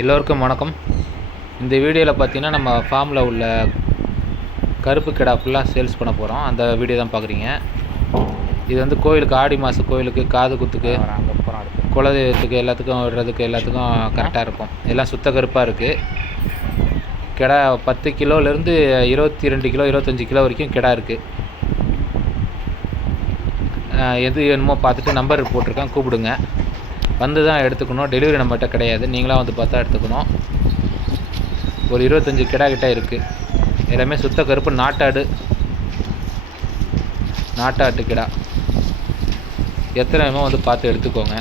எல்லோருக்கும் வணக்கம். இந்த வீடியோவில் பார்த்தீங்கன்னா நம்ம ஃபார்மில் உள்ள கருப்பு கிடா ஃபுல்லாக சேல்ஸ் பண்ண போகிறோம். அந்த வீடியோ தான் பார்க்குறீங்க. இது வந்து கோயிலுக்கு, ஆடி மாத கோயிலுக்கு, காது குத்துக்கு, குலதெய்வத்துக்கு, எல்லாத்துக்கும் விடுறதுக்கு எல்லாத்துக்கும் கரெக்டாக இருக்கும். எல்லாம் சுத்த கருப்பாக இருக்குது. கிடா 10 கிலோலேருந்து 22 கிலோ 25 கிலோ வரைக்கும் கிடா இருக்குது. எது வேணுமோ பார்த்துட்டு நம்பர் போட்டிருக்கேன், கூப்பிடுங்க. வந்து தான் எடுத்துக்கணும். டெலிவரி நம்மகிட்ட கிடையாது, நீங்களாம் வந்து பார்த்தா எடுத்துக்கணும். ஒரு 25 கிடா கிட்ட இருக்குது. எல்லாமே சுத்த கருப்பு நாட்டாட்டு கிடா. எத்தனை வேணுமோ வந்து பார்த்து எடுத்துக்கோங்க.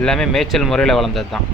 எல்லாமே மேய்ச்சல் முறையில் வளர்ந்தது தான்.